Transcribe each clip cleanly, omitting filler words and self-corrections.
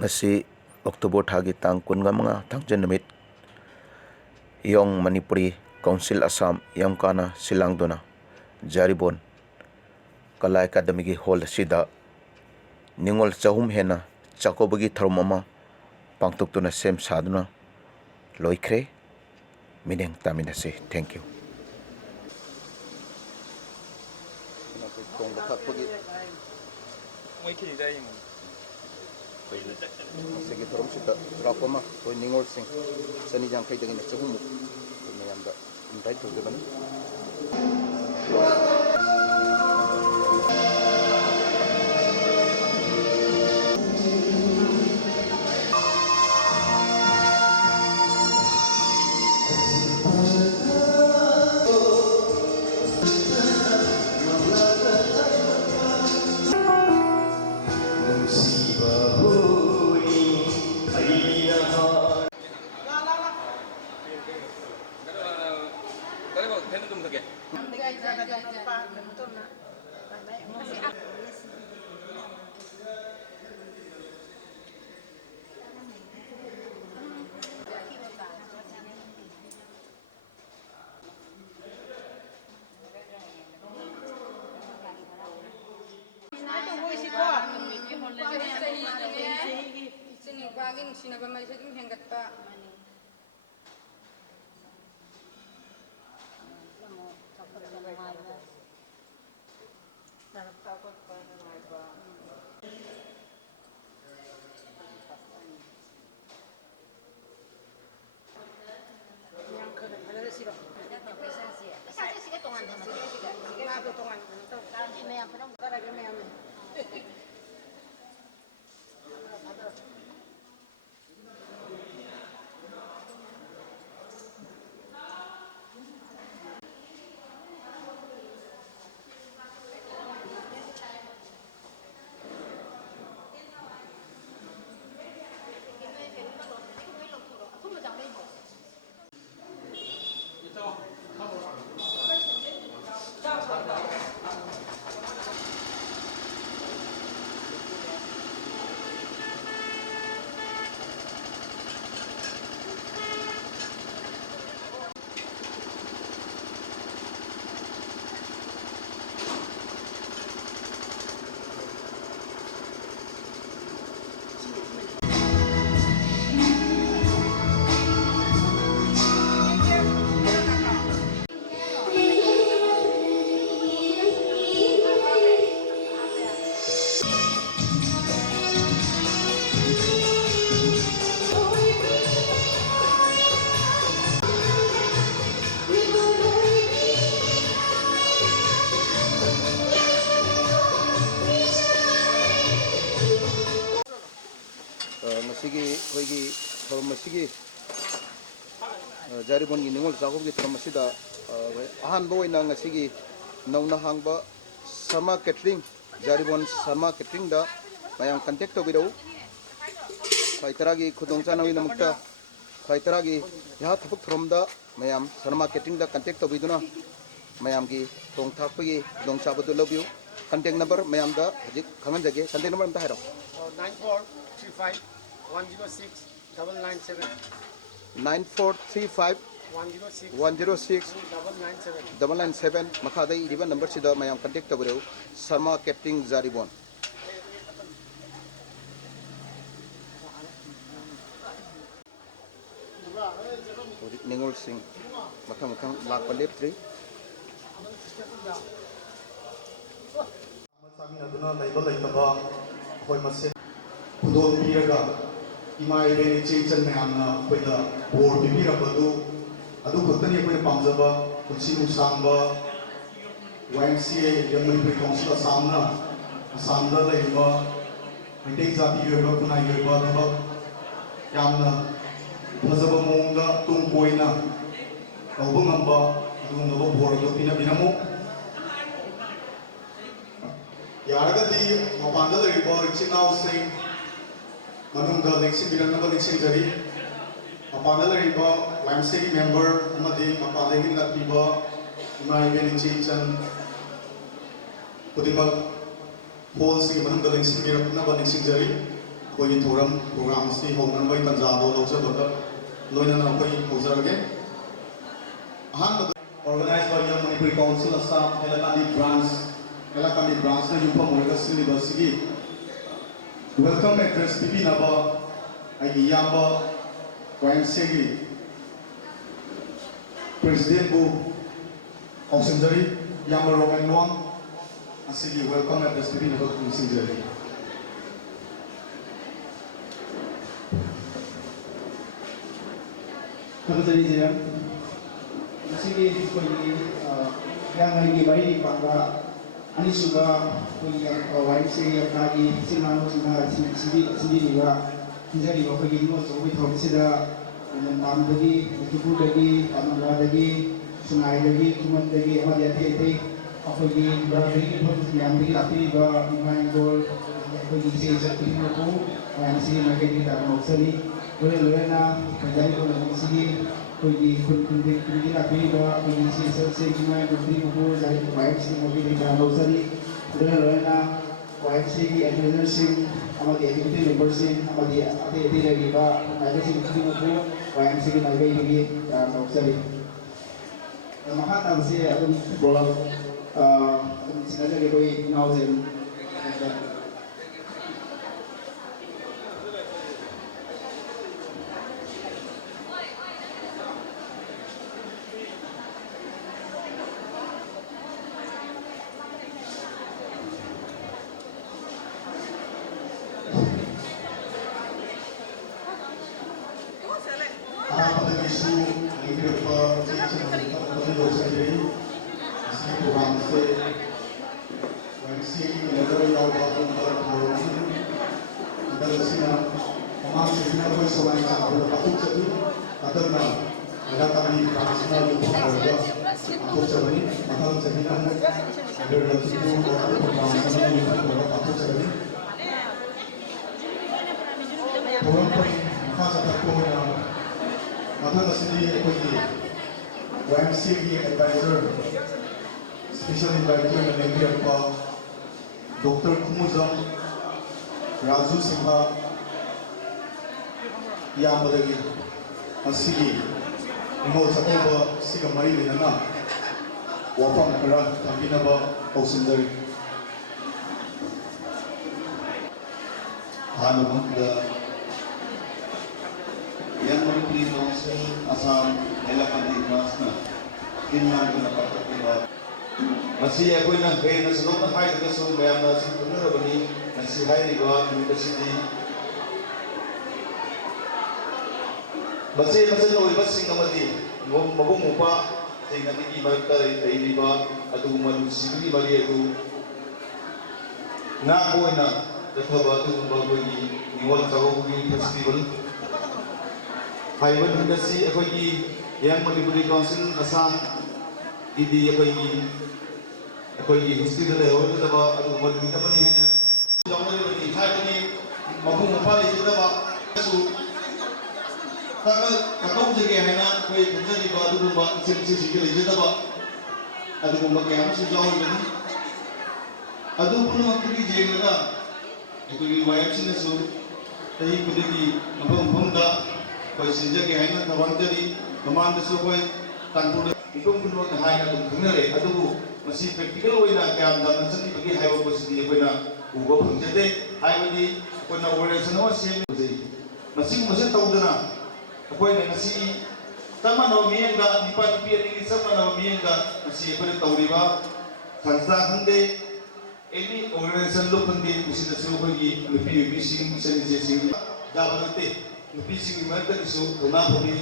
ngasi October thagi tang kun nga mga thangjan namit yong Manipuri Council Assam yam kana silang dona jaribon kala academy gi hall sida ningol chahum hena chakobagi tharmama pangtuk tuna sem saduna loikre mineng tamina se thank you Sige thorom sita rakoma toy ningol sing sani jang kai dagin chahum mayam da invite to deban Bagin sinabamay sa yung hanggat pa. masigi hoigi thorom masigi jaribon gi ningol sagob gi thorom masida ahan boy na ngasigi nauna hangba sama catering jaribon sama catering da mayam contact to bidau khaitara gi khudong chana wi namukta khaitara gi ya thapuk thorom da mayam sama catering da contact to biduna mayam gi tong thap gi dong chabadu love you contact number mayam da hajik khangan jage contact number amta hairo 9435 106 997 9435 106 997 makada iriba number sida mayam contact tabure Sarma Catering Jaribon Ningol Singh mathang lakpa leptri aduna laibal laitaba khoi mase khudol piraga imai beni chechan mayamna khoida bor bibira badu adu khotani khoi pamjaba kunsi usangba YMCA Yamuri Council Assamna Assamda laiba miting jati yoba kunai yoba thaba yamna phajaba mongda tung koina tawba ngamba adungaba bor do pina binamu यारगती मपानदा लरिबो इचिनाव सिंग मनुंगा लेक्सिंग बिरंगबा लेक्सिंग जरी मपानदा लरिबो YMCA मेंबर अमदि मपालेगिन लतिबो इमाइ बेनिची चन पुदिमक होल्स की मनुंगा लेक्सिंग बिरंगबा लेक्सिंग जरी ꯑꯩꯈꯣꯏꯒꯤ ꯊꯧꯔꯝ ꯄ꯭ꯔꯣꯒ꯭ꯔꯥꯝ ꯑꯁꯤ ꯍꯧꯅꯕꯒꯤ ꯇꯥꯟꯖꯥꯗꯣ ꯂꯧꯖꯕꯒ ꯂꯣꯏꯅꯅ ꯑꯩꯈꯣꯏ ꯍꯧꯖꯔꯒꯦ ꯑꯍꯥꯟꯕꯗ ꯑꯣꯔꯒꯅꯥꯏꯖ ꯕꯥꯏ ꯌꯪ ꯃꯅꯤꯄꯨꯔꯤ ꯀꯥꯎꯟꯁꯤꯜ ꯑꯁꯥꯝ ꯍꯦꯂꯥꯀꯥꯟꯗꯤ ꯕ꯭ꯔꯥꯟꯁꯅ ꯌꯨꯝꯐꯝ ꯑꯣꯏꯔꯒ ꯁꯤꯜꯂꯤꯕ ꯑꯁꯤꯒꯤ ꯋꯦꯜꯀꯝ ꯑꯦꯗ꯭ꯔꯦꯁ ꯄꯤꯕꯤꯅꯕ ꯑꯩꯒꯤ ꯏꯌꯥꯝꯕ YMCAꯒꯤ ꯄ꯭ꯔꯦꯁꯤꯗꯦꯟꯕꯨ ꯀꯧꯁꯤꯟꯖꯔꯤ ꯏꯌꯥꯝꯕ ꯔꯣꯃꯦꯟ ꯂꯣꯡ ꯑꯁꯤꯒꯤ ꯋꯦꯜꯀꯝ ꯑꯦꯗ꯭ꯔꯦꯁ ꯄꯤꯕꯤꯅꯕ ꯅꯤꯡꯁꯤꯡꯖꯔꯤ ꯊꯥꯒꯠꯆꯔꯤ ꯃꯁꯤꯒꯤ ꯑꯩꯈꯣꯏꯒꯤ ꯌꯥꯡꯉꯩꯒꯤ ꯃꯔꯤ ꯄꯥꯟꯕ ꯑꯅꯤꯁꯨꯕ ꯑꯩꯈꯣꯏꯒꯤ YMCA ꯌꯥꯡꯈꯥꯒꯤ ꯏꯆꯤꯜ ꯏꯅꯥꯎꯁꯤꯡꯅ ꯁꯤꯟꯕꯤꯔꯤꯕ ꯄꯤꯖꯔꯤꯕ ꯑꯩꯈꯣꯏꯒꯤ ꯅꯤꯉꯣꯜ ꯆꯥꯛꯀꯧꯕꯒꯤ ꯊꯧꯔꯝꯁꯤꯗ ꯅꯝꯗꯥꯝꯗꯒꯤ ꯂꯩꯈꯤꯄꯨꯔꯗꯒꯤ ꯇꯥꯃꯡꯒꯥꯗꯒꯤ ꯁꯨꯡꯉꯥꯏꯗꯒꯤ ꯈꯨꯃꯟꯗꯒꯤ ꯑꯃꯗꯤ ꯑꯇꯩ ꯑꯇꯩ ꯑꯩꯈꯣꯏꯒꯤ ꯕ꯭ꯔꯥꯗꯒꯤ ꯃꯐꯝ ꯃꯌꯥꯝꯗꯒꯤ ꯂꯥꯛꯄꯤꯔꯤꯕ ꯏꯃꯥ ꯏꯪꯈꯣꯜ ꯑꯩꯈꯣꯏꯒꯤ ꯏꯆꯦ ꯏꯆꯜ ꯈꯨꯗꯤꯡꯃꯛꯄꯨ YMCA ꯃꯥꯏꯀꯩꯗꯒꯤ ꯇꯥꯛꯅ ꯉꯥꯎꯖꯔꯤ ꯂꯣꯏꯅ ꯄꯟꯖꯥꯕꯤ ꯃꯁꯤꯒꯤ ꯑꯩꯈꯣꯏꯒꯤ ꯈꯨꯟꯒꯤ ꯂꯥꯛꯄꯤꯔꯤꯕ ꯑꯩꯈꯣꯏꯒꯤ ꯏꯆꯦ ꯏꯆꯜꯁꯤꯡ ꯏꯃꯥ ꯏꯪꯈꯣꯜ ꯈꯨꯗꯤꯡꯃꯛꯄꯨ YMCA ꯃꯥꯏꯀꯩꯗꯒꯤ ꯇꯥꯛꯅ ꯉꯥꯎꯖꯔꯤ ꯂꯣꯏꯅ YMCAꯒꯤ ꯑꯦꯗꯚꯥꯏꯖꯔꯁꯤꯡ ꯑꯃꯗꯤ ꯑꯦꯛꯖꯤꯀ꯭ꯌꯨꯇꯤꯚ ꯃꯦꯝꯕꯔꯁꯤꯡ ꯑꯃꯗꯤ ꯑꯇꯩ ꯑꯇꯩ ꯂꯩꯔꯤꯕ ꯅꯥꯒꯁꯤꯡ ꯈꯨꯗꯤꯡꯃꯛꯄꯨ YMCAꯒꯤ ꯃꯥꯏꯀꯩꯗꯒꯤ ꯇꯥꯛꯅ ꯉꯥꯎꯖꯔꯤ ꯃꯈꯥ ꯇꯥꯕꯁꯦ ꯑꯗꯨꯝ ꯁꯤꯟꯅꯖꯒꯦ ꯑꯩꯈꯣꯏ ꯏꯅꯥꯎꯁꯦ ꯑꯍꯥꯟꯕꯗꯒꯤꯁꯨ ꯂꯩꯕꯤꯔꯛꯄ ꯏꯆꯦ ꯂꯧꯖꯒꯦ ꯑꯁꯤꯒꯤ ꯄ꯭ꯔꯣꯒ꯭ꯔꯥꯝꯁꯦ YMCAꯒꯤ ꯂꯦꯗꯔ ꯌꯥꯎꯕ ꯑꯗꯨꯒꯨꯝꯕ ꯊꯧꯔꯝꯅꯤ ꯍꯟꯗꯛ ꯑꯁꯤꯅ ꯃꯃꯥꯡ ꯆꯍꯤꯅ ꯑꯩꯈꯣꯏ ꯁꯣꯃꯥꯏ ꯆꯥꯛꯄꯗ ꯄꯥꯡꯊꯣꯛꯆꯈꯤ ꯍꯟꯗꯛꯅ ꯍꯦꯂꯥꯀꯥꯟꯗꯤ ꯕ꯭ꯔꯥꯟꯁꯅ ꯌꯨꯝꯐꯝ ꯑꯣꯏꯔꯒ ꯄꯥꯡꯊꯣꯛꯆꯕꯅꯤ ꯃꯊꯪ ꯆꯍꯤꯅ ꯂꯛꯈꯤꯄꯨꯔ ꯕ꯭ꯔꯥꯟꯁꯅ ꯌꯨꯝꯐꯝ ꯑꯣꯏꯔꯒ ꯄꯥꯡꯊꯣꯛꯆꯒꯅꯤ ꯊꯧꯔꯝ ꯄꯔꯤ ꯃꯈꯥ ꯆꯠꯊꯔꯛꯄ ꯑꯣꯏꯅ ꯃꯊꯪ ꯑꯁꯤꯗꯤ ꯑꯩꯈꯣꯏꯒꯤ YMCAꯒꯤ ꯑꯦꯗꯚꯥꯏꯖꯔ ꯁ꯭ꯄꯦꯁꯦꯜ ꯏꯟꯚꯥꯏꯇꯤ ꯑꯣꯏꯅ ꯂꯦꯡꯕꯤꯔꯛꯄ ꯗꯣꯛꯇꯔ ꯈꯨꯃꯨꯖꯝ ꯔꯥꯖꯨ ꯁꯤꯡꯍ ꯏꯌꯥꯝꯕꯗꯒꯤ ꯃꯁꯤꯒꯤ ꯅꯤꯉꯣꯜ ꯆꯥꯛꯀꯧꯕ ꯑꯁꯤꯒ ꯃꯔꯤ ꯂꯩꯅꯅ ꯋꯥꯐꯝ ꯈꯔ ꯊꯝꯕꯤꯅꯕ ꯀꯧꯁꯤꯟꯖꯔꯤ ꯑꯍꯥꯟꯕꯃꯛꯇ ꯌꯪ ꯃꯅꯤꯄꯨꯔꯤ ꯀꯥꯎꯟꯁꯤꯜ ꯑꯁꯥꯝ ꯍꯦꯂꯥꯀꯥꯟꯗꯤ ꯕ꯭ꯔꯥꯟꯁꯅ ꯇꯤꯝ ꯂꯥꯡꯗꯨꯅ ꯄꯥꯡꯊꯣꯛꯂꯤꯕ ꯃꯁꯤ ꯑꯩꯈꯣꯏꯅ ꯍꯦꯟꯅ ꯁꯟꯗꯣꯛꯅ ꯍꯥꯏꯔꯒꯁꯨ ꯃꯌꯥꯝꯅ ꯁꯨꯝ ꯈꯪꯅꯔꯕꯅꯤ ꯉꯁꯤ ꯍꯥꯏꯔꯤꯕ ꯅꯨꯃꯤꯠ ꯑꯁꯤꯗꯤ ꯃꯆꯦ ꯃꯆꯜ ꯑꯣꯏꯕꯁꯤꯡ ꯑꯃꯗꯤ ꯃꯕꯨꯡ ꯃꯧꯄ꯭ꯋꯥꯁꯤꯡ ꯑꯗꯨꯒꯤ ꯃꯔꯛꯇ ꯂꯩꯔꯤꯕ ꯑꯗꯨꯒꯨꯝꯕ ꯅꯨꯡꯁꯤꯕꯒꯤ ꯃꯔꯤ ꯑꯗꯨ ꯉꯥꯛꯄ ꯑꯣꯏꯅ ꯆꯠꯊꯕ ꯑꯗꯨꯒꯨꯝꯕ ꯑꯩꯈꯣꯏꯒꯤ ꯅꯤꯉꯣꯜ ꯆꯥꯛꯀꯧꯕꯒꯤ ꯐꯦꯁꯇꯤꯚꯦꯜ ꯍꯥꯏꯔꯤꯕ ꯅꯨꯃꯤꯠ ꯑꯁꯤ ꯑꯩꯈꯣꯏꯒꯤ ꯌꯪ ꯃꯅꯤꯄꯨꯔꯤ ꯀꯥꯎꯟꯁꯤꯜ ꯑꯁꯥꯝꯒꯤꯗꯤ ꯑꯩꯈꯣꯏꯒꯤ ꯍꯤꯁꯇ꯭ꯔꯤꯗ ꯂꯩꯍꯧꯔꯒꯗꯕ ꯑꯗꯨꯒꯨꯝꯕ ꯅꯨꯃꯤꯠ ꯑꯃꯅꯤ ꯍꯥꯏꯅ ꯌꯥꯎꯅꯔꯤꯕꯅꯤ ꯍꯥꯏꯕꯗꯤ ꯃꯕꯨꯡ ꯃꯧꯄ꯭ꯋꯥ ꯂꯩꯖꯗꯕ ꯆꯥꯛꯀꯧꯖꯒꯦ ꯍꯥꯏꯅ ꯑꯩꯈꯣꯏ ꯈꯟꯖꯔꯤꯕ ꯑꯗꯨꯒꯨꯝꯕ ꯏꯆꯤꯜ ꯂꯩꯖꯗꯕ ꯑꯗꯨꯒꯨꯝꯕ ꯀꯌꯥ ꯑꯃꯁꯨ ꯌꯥꯎꯔꯤꯕꯅꯤ ꯑꯗꯨ ꯄꯨꯝꯅꯃꯛꯇꯒꯤ ꯌꯦꯡꯂꯒ ꯑꯩꯈꯣꯏꯒꯤ YMCAꯅꯁꯨ ꯆꯍꯤ ꯈꯨꯗꯤꯡꯒꯤ ꯃꯐꯝ ꯃꯐꯝꯗ ꯑꯩꯈꯣꯏ ꯁꯤꯟꯖꯒꯦ ꯍꯥꯏꯅ ꯊꯧꯔꯥꯡꯖꯔꯤ ꯃꯃꯥꯡꯗꯁꯨ ꯑꯩꯈꯣꯏ ꯇꯥꯟꯄꯨꯔꯗ ꯃꯤꯄꯨꯝ ꯈꯨꯗꯤꯡꯃꯛꯅ ꯍꯥꯏꯅ ꯑꯗꯨꯝ ꯈꯪꯅꯔꯦ ꯑꯗꯨꯕꯨ ꯃꯁꯤ ꯄ꯭ꯔꯦꯛꯇꯤꯀꯦꯜ ꯑꯣꯏꯅ ꯀꯌꯥꯝ ꯌꯥꯝꯅ ꯆꯠꯂꯤꯕꯒꯦ ꯍꯥꯏꯕ ꯄꯣꯠꯁꯤꯗꯤ ꯑꯩꯈꯣꯏꯅ ꯎꯕ ꯐꯪꯖꯗꯦ ꯍꯥꯏꯕꯗꯤ ꯑꯩꯈꯣꯏꯅ ꯑꯣꯔꯒꯅꯥꯏꯖꯦꯁꯟ ꯑꯃ ꯁꯦꯝꯖꯩ ꯃꯁꯤꯒꯨꯝꯕꯁꯦ ꯇꯧꯗꯅ ꯑꯩꯈꯣꯏꯅ ꯉꯁꯤ ꯆꯞ ꯃꯥꯟꯅꯕ ꯃꯤꯠꯌꯦꯡꯗ ꯅꯨꯄꯥ ꯅꯨꯄꯤ ꯑꯅꯤꯒꯤ ꯆꯞ ꯃꯥꯟꯅꯕ ꯃꯤꯠꯌꯦꯡꯗ ꯉꯁꯤ ꯑꯩꯈꯣꯏꯅ ꯇꯧꯔꯤꯕ ꯁꯪꯁꯊꯥ ꯈꯪꯗꯦ ꯑꯦꯅꯤ ꯑꯣꯔꯒꯅꯥꯏꯖꯦꯁꯟ ꯂꯨꯞ ꯈꯪꯗꯦ ꯃꯁꯤꯗꯁꯨ ꯑꯩꯈꯣꯏꯒꯤ ꯅꯨꯄꯤꯁꯤꯡ ꯏꯆꯟ ꯏꯆꯦꯁꯤꯡ ꯌꯥꯕ ꯅꯠꯇꯦ ꯅꯨꯄꯤꯁꯤꯡꯒꯤ ꯃꯔꯛꯇꯒꯤꯁꯨ ꯊꯧꯅꯥ ꯐꯕꯤ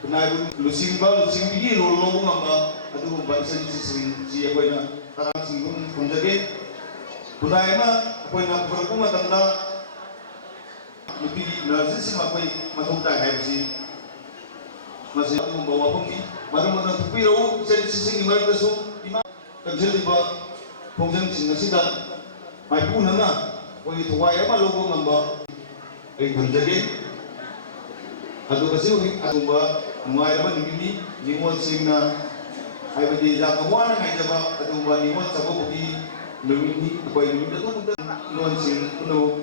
ꯈꯨꯟꯅꯥꯏꯕꯨ ꯂꯨꯆꯤꯡꯕꯤꯒꯤ ꯔꯣꯜ ꯂꯧꯕ ꯉꯝꯕ ꯑꯗꯨꯒꯨꯝꯕ ꯏꯆꯟ ꯏꯆꯦꯁꯤꯡꯁꯤ ꯑꯩꯈꯣꯏꯅ ꯇꯔꯥꯁꯤꯡꯕꯨ ꯊꯝꯖꯒꯦ ꯈꯨꯟꯅꯥꯏ ꯑꯃ ꯑꯩꯈꯣꯏꯅ ꯄꯨꯔꯛꯄ ꯃꯇꯝꯗ ꯅꯨꯄꯤꯒꯤ ꯅꯔꯁꯁꯤꯡ ꯑꯩꯈꯣꯏ ꯃꯊꯧ ꯇꯥꯏ ꯍꯥꯏꯕꯁꯤ ꯃꯁꯤ ꯑꯗꯨꯒꯨꯝꯕ ꯋꯥꯐꯝꯅꯤ ꯃꯔꯝ ꯑꯗꯨꯅ ꯊꯣꯛꯄꯤꯔꯛꯎ ꯏꯆꯟ ꯏꯆꯦꯁꯤꯡꯒꯤ ꯃꯔꯛꯇꯁꯨ ꯏꯃꯥ ꯀꯟꯖꯜꯂꯤꯕ ꯈꯣꯡꯖꯪꯁꯤꯡ ꯑꯁꯤꯗ ꯃꯥꯏꯄꯨꯅꯅ ꯑꯩꯈꯣꯏꯒꯤ ꯊꯋꯥꯏ ꯑꯃ ꯂꯧꯕ ꯉꯝꯕ ꯑꯩ ꯊꯝꯖꯒꯦ ꯑꯗꯨꯒ ꯍꯧꯖꯤꯛ ꯑꯗꯨꯒꯨꯝꯕ ꯅꯨꯡꯉꯥꯏꯔꯕ ꯅꯨꯃꯤꯠꯅꯤ ꯅꯤꯉꯣꯜꯁꯤꯡꯅ ꯍꯥꯏꯕꯗꯤ ꯌꯥꯝꯅ ꯋꯥꯅ ꯉꯥꯏꯖꯕ ꯑꯗꯨꯒꯨꯝꯕ ꯅꯤꯉꯣꯜ ꯆꯥꯛꯀꯧꯕꯒꯤ ꯅꯨꯃꯤꯠꯅꯤ ꯑꯩꯈꯣꯏ ꯅꯨꯃꯤꯠ ꯑꯗꯨꯃꯛꯇ ꯅꯤꯉꯣꯜꯁꯤꯡ ꯄꯨꯝꯅꯃꯛ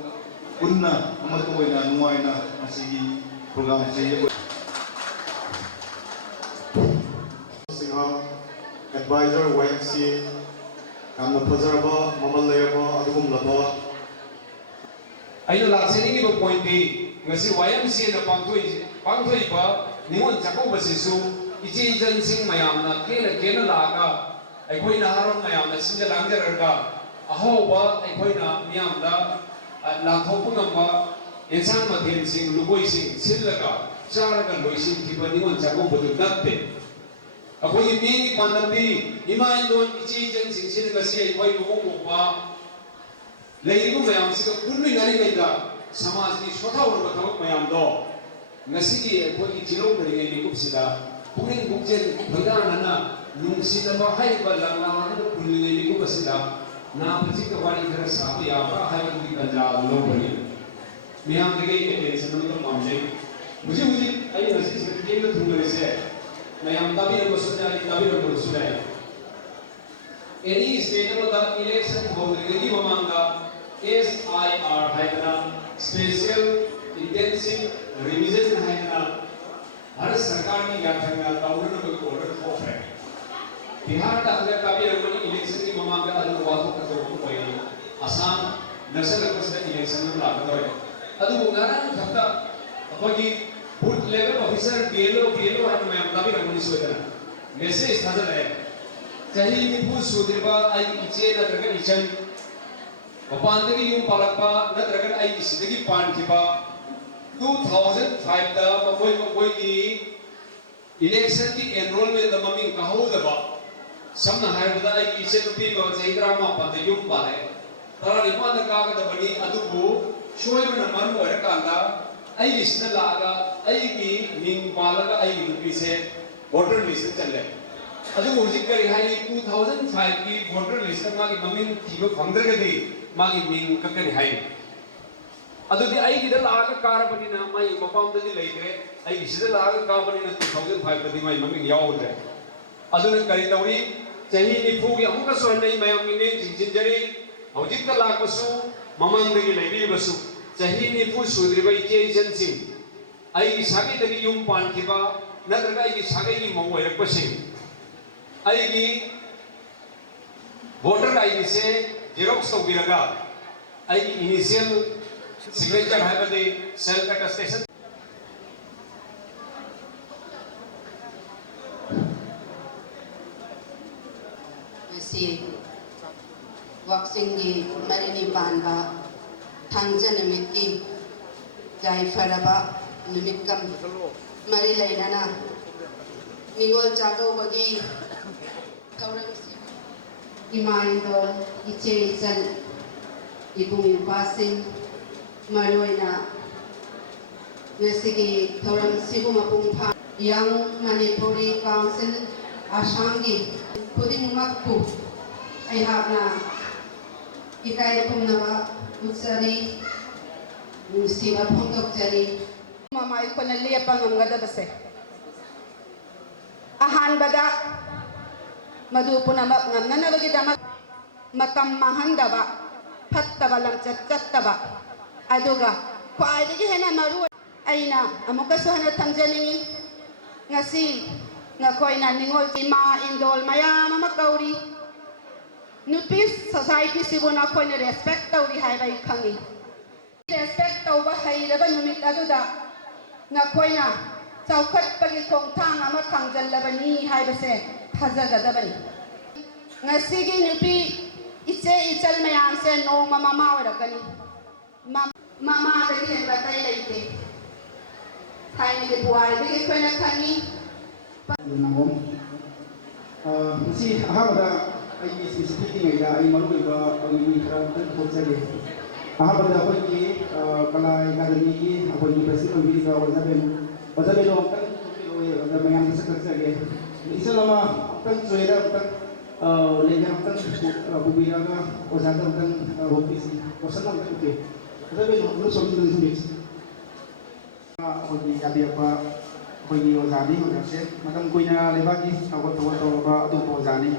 पुन्ना अमत ओइना नुवाइना असिगी प्रोग्राम से सिंह एडवाइजर YMC यामना फजरबा ममल लेबा अदुगुमलबा अइनो लाक्सेनिंग पॉइंट भी ngasi YMC na pangthoi ba ningon chako basisu ichi jan sing mayam na kena laga aikoi na haron mayam na sinja langjar ga aho ba aikoi na miyam da la thopungam ba insang mathen sing lugoi sing sillaga charaga loising thiba ningon chako bodu natte akoi mi pandambi iman don ichi jan sing sin ngasi aikoi lugong ba leibu mayam sing kunni ngari ga समाज की स्वतः और बताओ मयाम दो नसी की कोई चिलो करेंगे निकुप सिदा पुलिंग बुक्चेन भैया नना नुंगसी दबा हाई बल्ला तो पुलिंग निकुप सिदा ना प्रति कवाली घर साथी आपा हाई की गंजा लो बनी मयाम लगे ये टेंशन तो मामले मुझे आई नसी से ये तो थूंगे से मयाम तभी हम सुना तभी हम सुना एनी स्टेट में द इलेक्शन हो रही ममांगा SIR हाइना स्पेशल इंटेंसिव रिवीजन हाइना हर सरकार की व्याख्या ताउरन को ऑर्डर हो है बिहार का अगर कभी रमनी इलेक्शन की ममांग का अदु वातो का तो कोई आसाम नेशनल लेवल इलेक्शन में लागत है अदु उंगारा खत्ता अकोगी बूथ लेवल ऑफिसर BLO है मैं कभी रमनी सोचना मैसेज था है चाहिए निपुण सुधरवा आई इचे न करके इचन मपानदगी यूम पालकपा नत्रगन आई इसिदगी पानखिबा 2005 दा मकोई की इलेक्शन की एनरोलमेंट दा ममिंग कहौदबा समना हायबदा आई इसे नुपी बा चैत्रा मा पद यूम पाले तरा निपान कागदबनी अदुबु शोयबना मन ओरकांदा आई इसिदा लागा आई की मिंग पालगा आई नुपी से वोटर लिस्ट चले अदु हुजिक करी हाई 2005 की वोटर लिस्ट मा की ममिंग थिबो फंगदगदी मागी मिंग ककनी हाई अदुदी आई गिदा लागा कारबनिना माई मपामददी लेइग्रे आई गिसिदा लागा कारबनिना 2005 ददी माई ममिंग यावदे अदुन करी तौरी चही निफु की अमुका सोहनई मयम मिने जिंजरी हौजिक लाकसु ममांगदगी लेबिबसु चही निफु सुद्रिबा इचे जनसिंग आई सागीदगी युम पानखिबा नत्रगा आई सागीगी मौ ओइरकपसिंग आई गी वोटर आईडी से जेरोक्स तौबिरगा आई इनिशियल सिग्नेचर हाइबदे सेल्फ अटेस्टेशन सी वक्सिंग की मरिनी पानबा थांगजन निमित की जायफरबा निमित कम मरी लेना निगोल चाको बगी कौरव इमाइंदोल इचे इचन इबुंग इपासिंग मरोइना वेसिगी थौरम सिबु मपुंफा यंग मणिपुरी काउंसिल आसाम की खुदिंग मक्कु अयहाबना इकाय पुंगनबा उत्सरी नुसिबा फोंदोकजरी mama Ikauna Lepa ngamgadabase ahanbada मधु पुनमक ngamnanabagidamak matam mahandaba fattaba lamchat chattaba aduga khwaidagi hena maru aina amuka sohana thamjaningi ngasi ngakoina ningol ima indol mayam amakauri nupi society sibuna koina respect tauri haibai khangi respect tauba hairaba numit aduda ngakoina chawkhat pagi khongthang ama thangjallabani haibase थाजगदबनी ngasi nupi iche ichal mayam se no mama orakani mama de hen batai leite thai ni de buai de koina khani nangom si ahabada ai specific ngai da ai maru ba ai khara tan thojage ahabada apoi ki kala academy ki apoi president bi ga wajabe lo tan lo mayam se sakage isalama tan soira tan legan tan bubiraga ozada tan office kosanam tan ke wajabe lo somin dun mix apoi abi apa apoi ozadi hodase madam koina lebagi awat ba adu ozani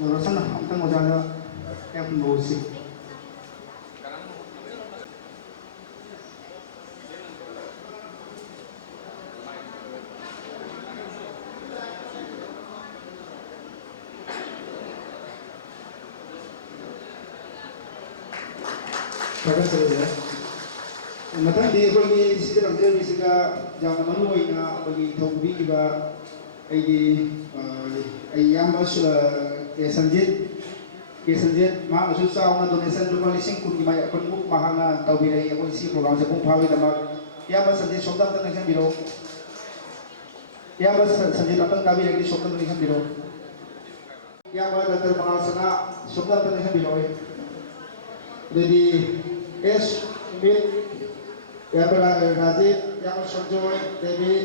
norosan tan ozada em bosi ꯊꯥꯒꯠꯆꯔꯤ ꯃꯊꯪꯗꯤ ꯑꯩꯈꯣꯏꯒꯤ ꯁꯤꯗ ꯂꯧꯖꯔꯤꯁꯤꯒ ꯌꯥꯝꯅ ꯃꯔꯨꯑꯣꯏꯅ ꯑꯩꯈꯣꯏꯒꯤ ꯊꯧꯕꯤꯈꯤꯕ ꯑꯩꯒꯤ ꯑꯩ ꯏꯌꯥꯝꯕ ꯀꯦ ꯁꯟꯖꯤꯠ ꯃꯍꯥꯛꯅꯁꯨ ꯆꯥꯎꯅ ꯗꯣꯅꯦꯁꯟ ꯂꯨꯄꯥ 10,000ꯀꯨꯟꯃꯨꯛ ꯃꯍꯥꯛꯅ ꯇꯧꯕꯤꯔꯛꯏ ꯑꯩꯈꯣꯏ ꯁꯤ ꯄ꯭ꯔꯣꯒ꯭ꯔꯥꯝꯁꯦ ꯃꯄꯨꯡ ꯐꯥꯕꯒꯤꯗꯃꯛ ꯏꯌꯥꯝꯕ ꯁꯟꯖꯤꯠ ꯁꯣꯝꯗ ꯑꯝꯇ ꯅꯤꯡꯁꯤꯡꯕꯤꯔꯛꯎ ꯏꯌꯥꯝꯕ ꯁꯟꯖꯤꯠ ꯑꯝꯇꯪ ꯇꯥꯕꯤꯔꯒꯗꯤ ꯁꯣꯝꯗ ꯅꯤꯡꯁꯤꯡꯕꯤꯔꯛꯎ ꯏꯌꯥꯝꯕ ꯗꯥꯛꯇꯔ ꯃꯉꯥꯜ ꯁꯅꯥ ꯁꯣꯝꯗ ꯑꯝꯇ ꯅꯤꯡꯁꯤꯡꯕꯤꯔꯛꯎ ꯑꯗꯩꯗꯤ ꯑꯦꯁ ꯁꯨꯃꯤꯠ ꯏꯌꯥꯝꯕ ꯔꯥꯖꯤꯞ ꯏꯌꯥꯝꯕ ꯁꯣꯟꯖꯣꯏ ꯗꯦꯕꯤꯠ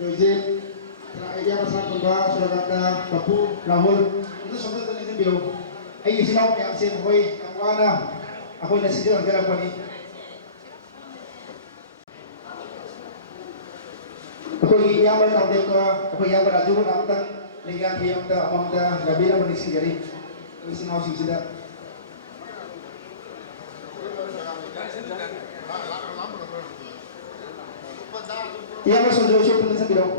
ꯔꯣꯖꯤꯠ ꯏꯌꯥꯝꯕ ꯁꯅꯥꯇꯣꯝꯕ ꯁꯨꯔꯀꯥꯟꯇ ꯄꯄꯨ ꯔꯥꯍꯨꯜ ꯑꯗꯨ ꯁꯣꯝꯗ ꯑꯝꯇ ꯅꯤꯡꯁꯤꯡꯕꯤꯔꯛꯎ ꯑꯩꯒꯤ ꯏꯆꯤꯜ ꯏꯅꯥꯎ ꯃꯌꯥꯝꯁꯦ ꯃꯈꯣꯏ ꯌꯥꯝ ꯋꯥꯅ ꯑꯩꯈꯣꯏꯅ ꯁꯤꯖꯤꯟꯅꯖꯔꯛꯄꯅꯤ ꯑꯩꯈꯣꯏꯒꯤ ꯏꯌꯥꯝꯕ ꯅꯥꯎꯗꯦꯞꯀ ꯑꯩꯈꯣꯏ ꯏꯌꯥꯝꯕ ꯔꯥꯖꯨꯒ ꯑꯃꯇꯪ ꯂꯩꯉꯥꯛ ꯐꯤ ꯑꯃꯃꯝꯇ ꯂꯥꯕꯤꯅꯕ ꯅꯤꯡꯁꯤꯡꯖꯔꯤ ꯑꯩꯈꯣꯏ ꯏꯆꯤꯜ ꯏꯅꯥꯎꯁꯤꯡꯁꯤꯗ ꯏꯌꯥꯝꯕ ꯁꯣꯟꯖꯣꯏꯁꯨ ꯑꯝꯇ ꯅꯤꯡꯁꯤꯡꯕꯤꯔꯛꯎ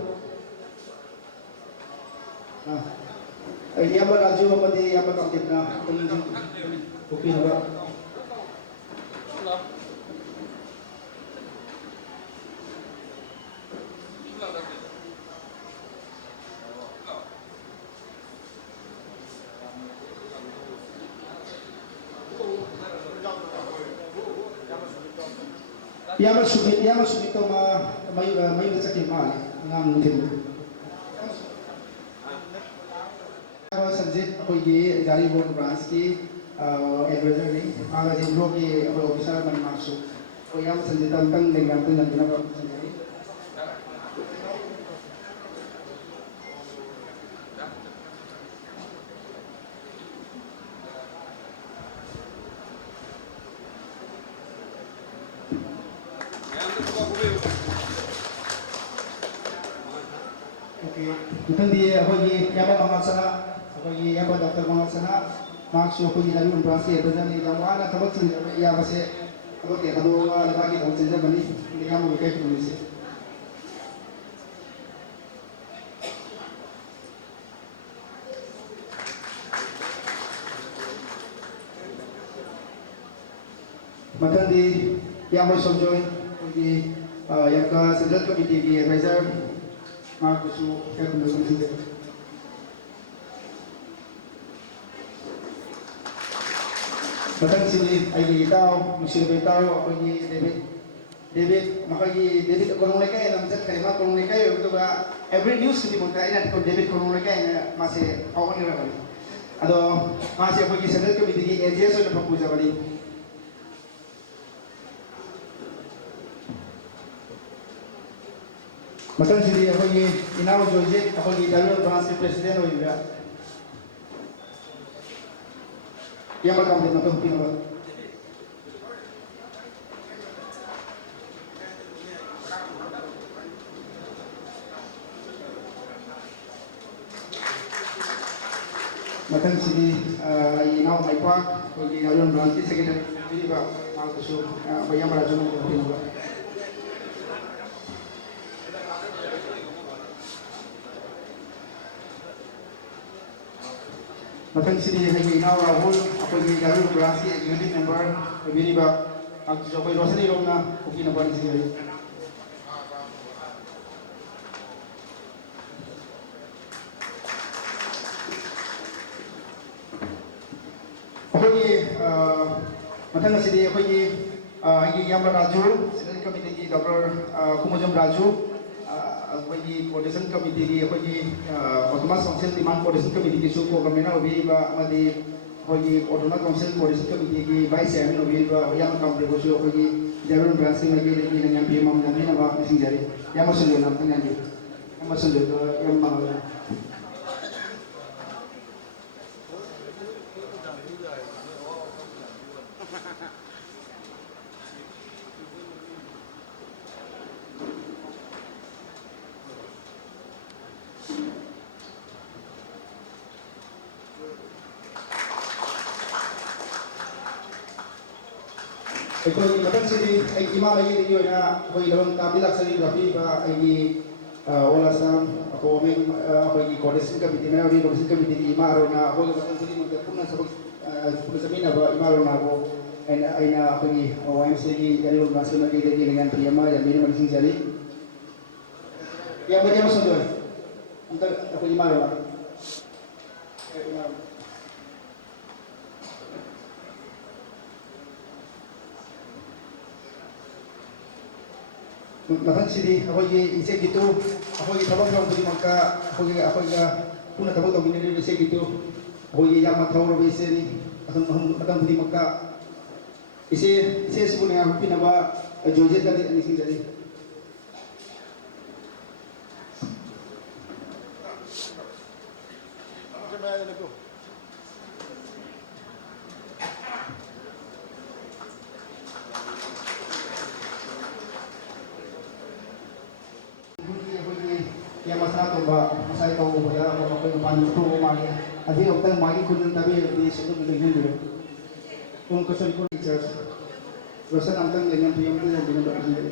ꯏꯌꯥꯝꯕ ꯔꯥꯖꯨ ꯑꯃꯗꯤ ꯏꯌꯥꯝꯕ ꯅꯥꯎꯗꯦꯞꯅ ꯄꯣꯛꯄꯤꯅꯕ ꯏꯌꯥꯝꯕ ꯁꯨꯃꯤꯠꯇꯣ ꯃꯌꯨꯝꯗ ꯆꯠꯈꯤꯕ ꯃꯥꯜꯂꯦ ꯑꯉꯥꯡ ꯅꯨꯡꯊꯤꯜ ꯏꯌꯥꯝꯕ ꯁꯟꯖꯤꯠ ꯑꯩꯈꯣꯏꯒꯤ ꯖꯥꯔꯤꯕꯣꯟ ꯕ꯭ꯔꯥꯟꯁꯀꯤ ꯑꯦꯗꯚꯥꯏꯖꯔꯅꯤ ꯃꯥꯒꯁꯤ ꯕ꯭ꯂꯣꯛꯀꯤ ꯑꯩꯈꯣꯏ ꯑꯣꯐꯤꯁꯥꯔ ꯑꯃꯅꯤ ꯃꯥꯁꯨ ꯑꯩꯈꯣꯏ ꯏꯌꯥꯝꯕ ꯁꯟꯖꯤꯠꯇ ꯑꯃꯨꯛꯇꯪ ꯂꯩꯉꯥꯛꯇ ꯅꯪꯕꯤꯅꯕ ꯈꯟꯖꯔꯤ ꯃꯊꯪꯗꯤ ꯑꯩꯈꯣꯏꯒꯤ ꯏꯌꯥꯝꯕ ꯃꯉꯥꯜ ꯁꯅꯥ ꯑꯩꯈꯣꯏꯒꯤ ꯏꯌꯥꯝꯕ ꯗꯣꯛꯇꯔ ꯃꯉꯥꯜ ꯁꯅꯥ ꯃꯍꯥꯛꯁꯨ ꯑꯩꯈꯣꯏꯒꯤ ꯂꯥꯏꯕ ꯕ꯭ꯔꯥꯟꯁꯀꯤ ꯑꯦꯗꯚꯥꯏꯖꯔꯅꯤ ꯌꯥꯝ ꯋꯥꯅ ꯊꯕꯛ ꯆꯤꯟꯖꯕ ꯏꯌꯥꯝꯕꯁꯦ ꯊꯕꯛ ꯊꯥꯗꯣꯛꯑꯒ ꯂꯩꯕꯥꯛꯀꯤ ꯊꯕꯛ ꯆꯤꯟꯖꯕꯅꯤ ꯏꯌꯥꯝꯕꯒꯤ ꯀꯩ ꯐꯪꯂꯤꯁꯦ ꯃꯊꯪꯗꯤ ꯏꯌꯥꯝꯕ ꯁꯣꯟꯖꯣꯏ ꯑꯩꯈꯣꯏꯒꯤ ꯌꯥꯝꯀ ꯁꯦꯟꯇ꯭ꯔꯦꯜ ꯀꯃꯤꯇꯤꯒꯤ ꯑꯦꯗꯚꯥꯏꯖꯔ ꯃꯍꯥꯛꯄꯨꯁꯨ ꯀꯩꯒꯨꯝꯕ ꯅꯤꯡꯁꯤꯡꯖꯔꯤ ꯃꯊꯪꯁꯤꯗꯤ ꯑꯩꯒꯤ ꯏꯇꯥꯎ ꯅꯨꯡꯁꯤꯔꯕ ꯏꯇꯥꯎ ꯑꯩꯈꯣꯏꯒꯤ ꯗꯦꯕꯤꯠ ꯃꯈꯣꯏꯒꯤ ꯗꯦꯕꯤꯠ ꯀꯣꯅꯨꯡ ꯂꯩꯀꯥꯏ ꯑꯗꯨꯝ ꯆꯠꯈ꯭ꯔꯦ ꯃꯥ ꯀꯣꯅꯨꯡ ꯂꯩꯀꯥꯏ ꯑꯣꯏꯕꯗꯨꯒ ꯑꯦꯕ꯭ꯔꯤ ꯅ꯭ꯌꯨꯁ ꯈꯨꯗꯤꯡꯃꯛꯇ ꯑꯩꯅ ꯗꯦꯕꯤꯠ ꯀꯣꯅꯨꯡ ꯂꯩꯀꯥꯏ ꯍꯥꯏꯅ ꯃꯥꯁꯦ ꯐꯥꯎꯍꯟꯅꯔꯕꯅꯤ ꯑꯗꯣ ꯃꯥꯁꯦ ꯑꯩꯈꯣꯏꯒꯤ ꯁꯦꯟꯇ꯭ꯔꯦꯜ ꯀꯃꯤꯇꯤꯒꯤ ꯑꯦꯖꯦꯁ ꯑꯣꯏꯅ ꯐꯪꯄꯨꯖꯕꯅꯤ ꯃꯊꯪꯁꯤꯗꯤ ꯑꯩꯈꯣꯏꯒꯤ ꯏꯅꯥꯎ ꯖꯣꯏꯖꯤꯠ ꯑꯩꯈꯣꯏꯒꯤ ꯗꯥꯏꯔꯣꯜ ꯕ꯭ꯔꯥꯟꯁꯀꯤ ꯄ꯭ꯔꯦꯁꯤꯗꯦꯟ ꯑꯣꯏꯔꯤꯕ ꯏꯌꯥꯝꯕ ꯀꯥꯎꯟꯇꯦꯟ ꯑꯃꯇ ꯍꯨꯞꯄꯤꯅꯕ ꯃꯊꯪꯁꯤꯗꯤ ꯑꯩ ꯏꯅꯥꯎ ꯃꯥꯏꯄꯥꯛ ꯑꯩꯈꯣꯏꯒꯤ ꯗꯥꯏꯔꯣꯜ ꯕ꯭ꯔꯥꯟꯁꯀꯤ ꯁꯦꯀ꯭ꯔꯦꯇꯔꯤ ꯑꯣꯏꯕꯤꯔꯤꯕ ꯃꯍꯥꯛꯇꯁꯨ ꯑꯩꯈꯣꯏ ꯏꯌꯥꯝꯕ ꯔꯥꯖꯨ ꯑꯃꯇ ꯍꯨꯞꯄꯤꯅꯕ ꯃꯊꯪꯁꯤꯗꯤ ꯑꯩꯒꯤ ꯏꯅꯥꯎ ꯔꯥꯍꯨꯜ ꯑꯩꯈꯣꯏꯒꯤ ꯗꯥꯏꯔꯣꯜ ꯕ꯭ꯔꯥꯟꯁꯀꯤ ꯑꯦꯛꯖꯤꯀ꯭ꯌꯨꯇꯤꯚ ꯃꯦꯝꯕꯔ ꯑꯣꯏꯕꯤꯔꯤꯕ ꯃꯍꯥꯛꯇꯁꯨ ꯑꯩꯈꯣꯏ ꯔꯣꯁꯅꯤꯔꯣꯝꯅ ꯍꯨꯞꯄꯤꯅꯕ ꯅꯤꯡꯁꯤꯡꯖꯔꯤ ꯑꯩꯈꯣꯏꯒꯤ ꯃꯊꯪ ꯑꯁꯤꯗꯤ ꯑꯩꯈꯣꯏꯒꯤ ꯑꯩꯒꯤ ꯏꯌꯥꯝꯕ ꯔꯥꯖꯨ ꯁꯦꯟꯇ꯭ꯔꯦꯜ ꯀꯃꯤꯇꯤꯒꯤ ꯗꯣꯛꯇꯔ ꯀꯨꯃꯖꯝ ꯔꯥꯖꯨ ꯑꯩꯈꯣꯏꯒꯤ ꯀꯣꯑꯣꯔꯗꯤꯅꯦꯁꯟ ꯀꯃꯤꯇꯤꯒꯤ ꯑꯩꯈꯣꯏꯒꯤ ꯑꯣꯇꯣꯅꯣꯃꯁ ꯀꯥꯎꯟꯁꯤꯜ ꯗꯤꯃꯥꯟ ꯀꯣꯑꯣꯔꯗꯤꯅꯦꯁꯟ ꯀꯃꯤꯇꯤꯒꯤꯁꯨ ꯀꯣ-ꯀꯟꯚꯦꯅꯔ ꯑꯣꯏꯕꯤꯔꯤꯕ ꯑꯃꯗꯤ ꯑꯩꯈꯣꯏꯒꯤ ꯑꯣꯇꯣꯅꯣꯃꯁ ꯀꯥꯎꯟꯁꯤꯜ ꯀꯣꯑꯣꯔꯗꯤꯅꯦꯁꯟ ꯀꯃꯤꯇꯤꯒꯤ ꯚꯥꯏꯁ ꯆꯤꯌꯔꯃꯦꯟ ꯑꯣꯏꯕꯤꯔꯤꯕ ꯏꯌꯥꯝꯕ ꯀꯥꯎꯟꯇꯦꯕꯨꯁꯨ ꯑꯩꯈꯣꯏꯒꯤ ꯗꯦꯕꯂꯞꯃꯦꯟ ꯕ꯭ꯔꯥꯟꯁꯀꯤ ꯃꯥꯏꯀꯩꯗꯒꯤ ꯅꯪꯌꯥꯟ ꯑꯃ ꯅꯝꯕꯤꯅꯕ ꯅꯤꯡꯁꯤꯡꯖꯔꯤ ꯏꯌꯥꯝꯕ ꯁꯟꯖꯣꯏꯅ ꯑꯃꯇꯪ ꯅꯪꯕꯤꯌꯨ ꯏꯌꯥꯝꯕ ꯁꯟꯖꯣꯏꯒ ꯏꯌꯥꯝꯕ ꯃꯉꯥꯜꯒ ꯑꯩꯈꯣꯏꯒꯤ ꯃꯊꯪꯁꯤꯗꯤ ꯑꯩꯒꯤ ꯏꯃꯥ ꯃꯩꯒꯤꯗꯒꯤ ꯑꯣꯏꯅ ꯑꯩꯈꯣꯏꯒꯤ ꯂꯝ ꯇꯥꯕꯤ ꯂꯥꯛꯆꯔꯤꯕ ꯄꯤꯔꯤꯕ ꯑꯩꯒꯤ ꯑꯣꯜ ꯑꯁꯥꯝ ꯑꯩꯈꯣꯏꯒꯤ ꯀꯣꯑꯣꯔꯗꯤꯅꯦꯁꯟ ꯀꯃꯤꯇꯤ ꯃꯌꯥꯝꯒꯤ ꯀꯣꯑꯣꯔꯗꯤꯅꯦꯁꯟ ꯀꯃꯤꯇꯤꯒꯤ ꯏꯃꯥ ꯑꯔꯣꯅ ꯑꯩꯈꯣꯏꯒꯤ ꯃꯇꯝ ꯈꯨꯗꯤꯡꯃꯛꯇ ꯄꯨꯟꯅ ꯆꯠꯃꯤꯟꯅꯕ ꯏꯃꯥ ꯑꯔꯣꯅꯥꯕꯨ ꯑꯩꯅ ꯑꯩꯈꯣꯏꯒꯤ YMCAꯒꯤ ꯌꯥꯔꯤꯕ ꯕ꯭ꯔꯥꯟꯁꯀꯤ ꯂꯩꯉꯥꯟ ꯐꯤ ꯑꯃ ꯌꯥꯝꯕꯤꯅ ꯅꯤꯡꯁꯤꯡꯖꯔꯤ ꯌꯥꯝꯕꯗꯤ ꯑꯃ ꯁꯣꯟꯗꯣꯏ ꯑꯝꯇ ꯑꯩꯈꯣꯏ ꯏꯃꯥꯒ ꯃꯊꯪꯁꯤꯗꯤ ꯑꯩꯈꯣꯏꯒꯤ ꯏꯆꯦ ꯒꯤꯇꯨ ꯑꯩꯈꯣꯏꯒꯤ ꯊꯕꯛ ꯊꯧꯔꯝ ꯈꯨꯗꯤꯡꯃꯛꯇ ꯑꯩꯈꯣꯏꯒ ꯄꯨꯟꯅ ꯊꯕꯛ ꯇꯧꯃꯤꯟꯅꯔꯤꯕ ꯏꯆꯦ ꯒꯤꯇꯨ ꯑꯩꯈꯣꯏꯒꯤ ꯌꯥꯝꯅ ꯊꯧꯔꯕ ꯏꯆꯦꯅꯤ ꯃꯇꯝ ꯈꯨꯗꯤꯡꯃꯛꯇ ꯏꯆꯦꯁꯤꯕꯨ ꯅꯌꯥꯝ ꯍꯨꯞꯄꯤꯅꯕ ꯖꯣꯏꯖꯦꯠꯀꯗꯤ ꯅꯤꯡꯁꯤꯡꯖꯔꯤ yang masalah tu saya tahu bahwa apa yang mana tu mana ada orang magi kudu tapi di situ dengan dulu pun kesal pun charge rasa nampak dengan PM tu yang dengan begini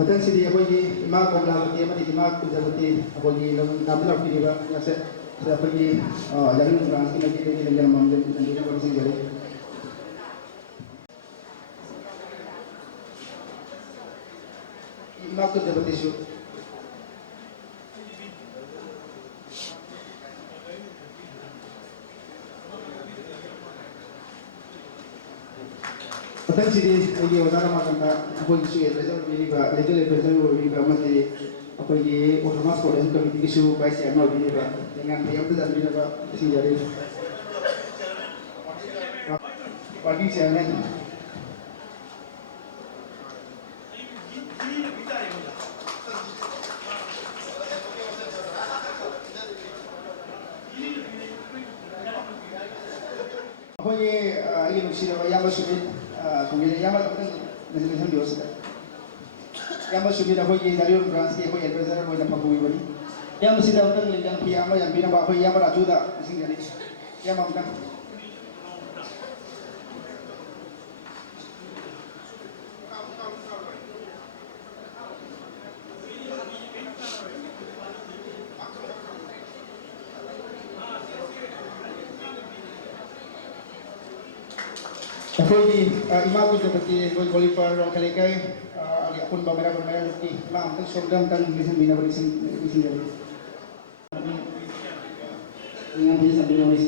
Matan sidi apoy ima komlawati amadi ima kunjawati apoy namla piliba yase apoy jalan branch ki nagi de jalan mamde nandina ko sing jare ima kunjawati shu Matan sidi ayi wazara makanta apoy su advisor biliba legal advisor biliba amadi apoy autonomous coordination committee ki su vice chairman biliba dengan PM tu dan biliba sing jare party chairman apoy ayi nuksira yama subit kemudian yang mana kita menjadi biasa. Yang masih bila koi dari orang branch koi advisor koi nampak koi bani. Yang masih dah orang yang pihak ama yang bina bawa koi yang mana juga mesti jadi. Yang mana? Apoy ima ko seperti koi qualifier orang kalikai ali akun bamera luki lam tan sordam tan lisan bina berisin jadi dengan bisa sambil nulis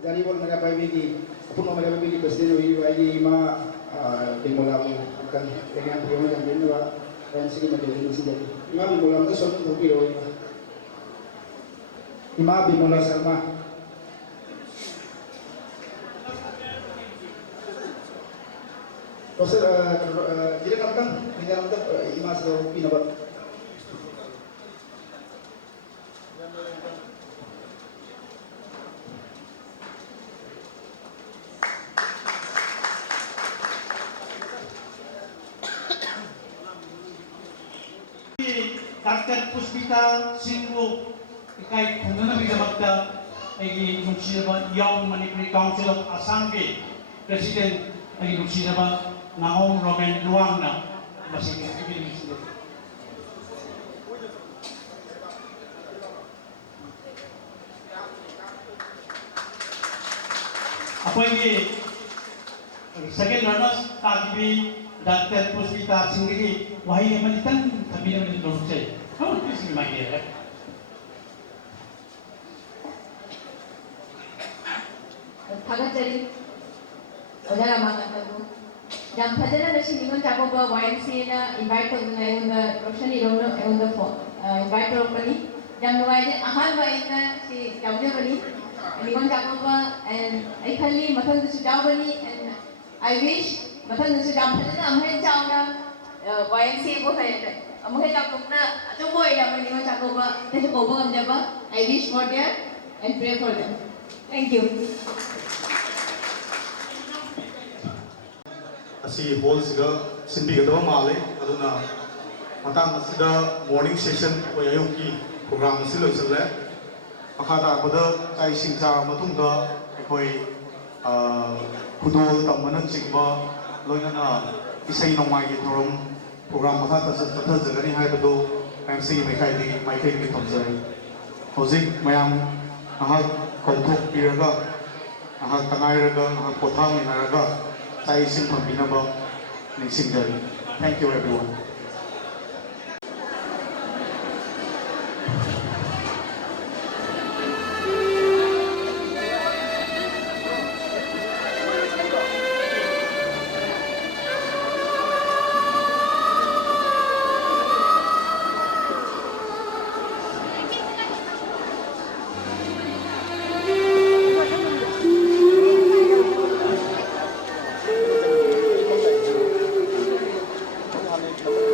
dari pun mereka bagi pun mereka bagi presiden bagi ima dimulai akan dengan dia yang bina dan segi menjadi jadi ima dimulai itu suatu topi loh ima dimulai sama proses jadi kan tinggal untuk ima sudah pina buat Dr. Puspita Singhu ikai khungna bi damakta agi nuksiraba Young Manipuri Council of Assam ki President agi nuksiraba Nahom Roman Luangna masih kibili sida apa ini second runners tadi Dr. Puspita Singhi wahai amalitan kami naman dito say how is this my year 타가짜리 어자라 만났다고 양 파제나 다시 이건 작업과 YMCA나 인바이트 거는 애운다 옵션이 이런 애운다 폰 인바이트 거니 양 누가이제 아한 바이나 시 야우려버니 이건 작업과 I 칼리 마탄도 시다버니 and I wish 마탄도 시다 파제나 암해 자우나 YMCA को है अमुखे जागरूक ना तो वो ये अपने निवास जागरूक जैसे कोबा हम जब I wish for them and pray for them. Thank you. asi hall siga sinbi gadwa male aduna matang asida morning session ko ayuki program asi loisale akhada bada kai singcha matung da koi khudol tamana chingba loina na isai nongmai gi thorom program makha ta sa jagani hai bado MC mai kai di mai kai gi thomjai hojik mayam aha konthok piraga aha tanairaga aha kotham inaraga tai sing pambinaba ningsingdari. Thank you everyone. Hãy subscribe cho kênh Ghiền Mì Gõ để không bỏ lỡ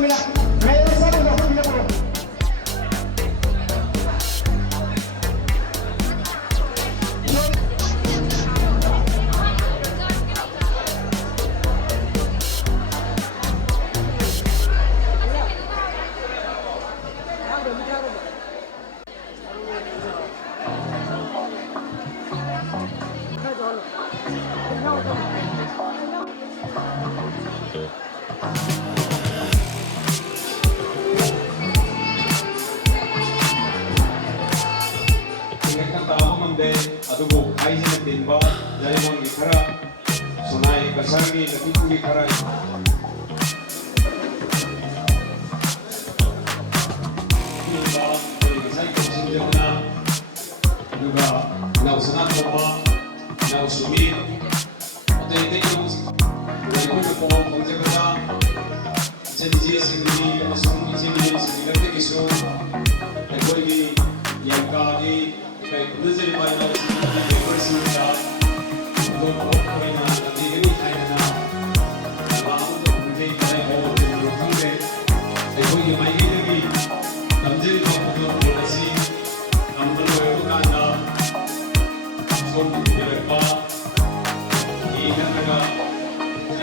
mira. Me saludo, mira por adubu aizin dinba dari mon gikara sonai kasargi lagi kugi kara dinba dari sai kucing jana juga nau sanat koma nau sumi atau ini nau dari kudu koma konjekata jadi jadi sendiri masuk jadi sendiri kisu ekoi yang kali kayak jadi banyak bersuara untuk koina nanti ini kayaknya kalau untuk menjadi kayak mau berumur deh ekoi yang main lagi nanti kalau untuk polisi ambil itu karena son berapa ini mereka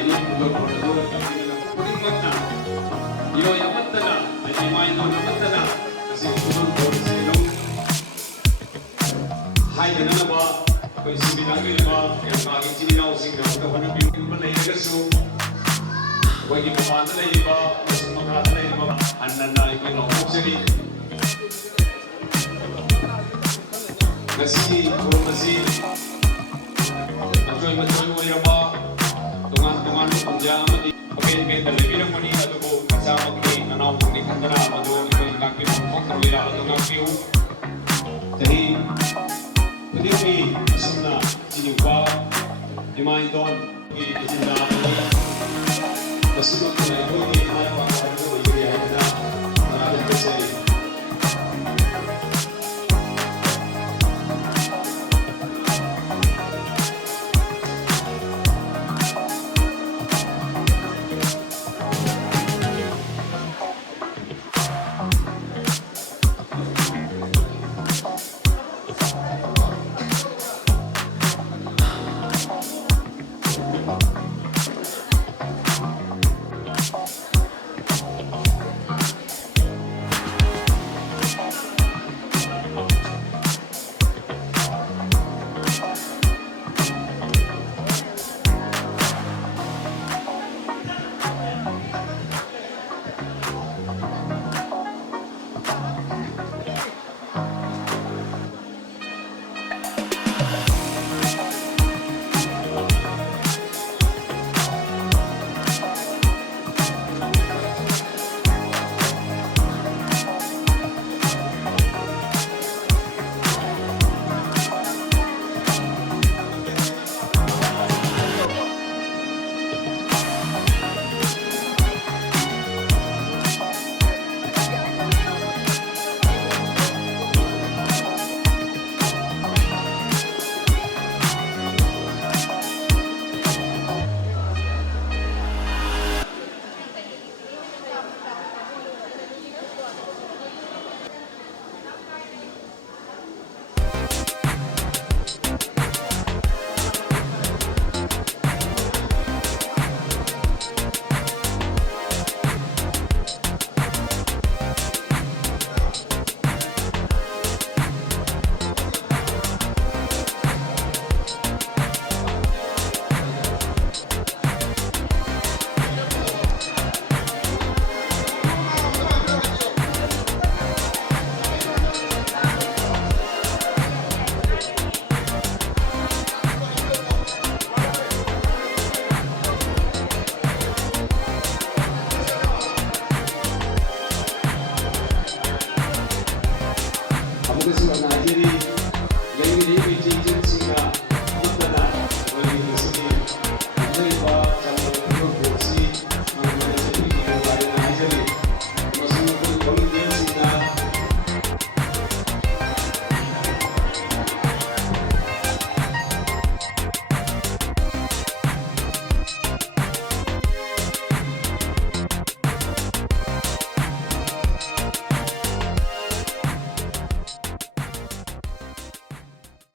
ini untuk berdoa kami nak mana yo yang mana ini main mana mana masih untuk polisi hai dan nama koi sembilan lima yang bagi sini nau sing nau tu mana biu mana yang kesu koi di pemandu lima masuk makan lima anak naik koi nau jadi nasi kurang nasi macam macam yang tungan panjang mati okay kita lebih nak mani atau ko sama kini anau mani kantara madu koi kaki mangkok terlira atau ngakiu jadi Jadi semua jiwa dimain don di jinda ini, masuk ke dalam ini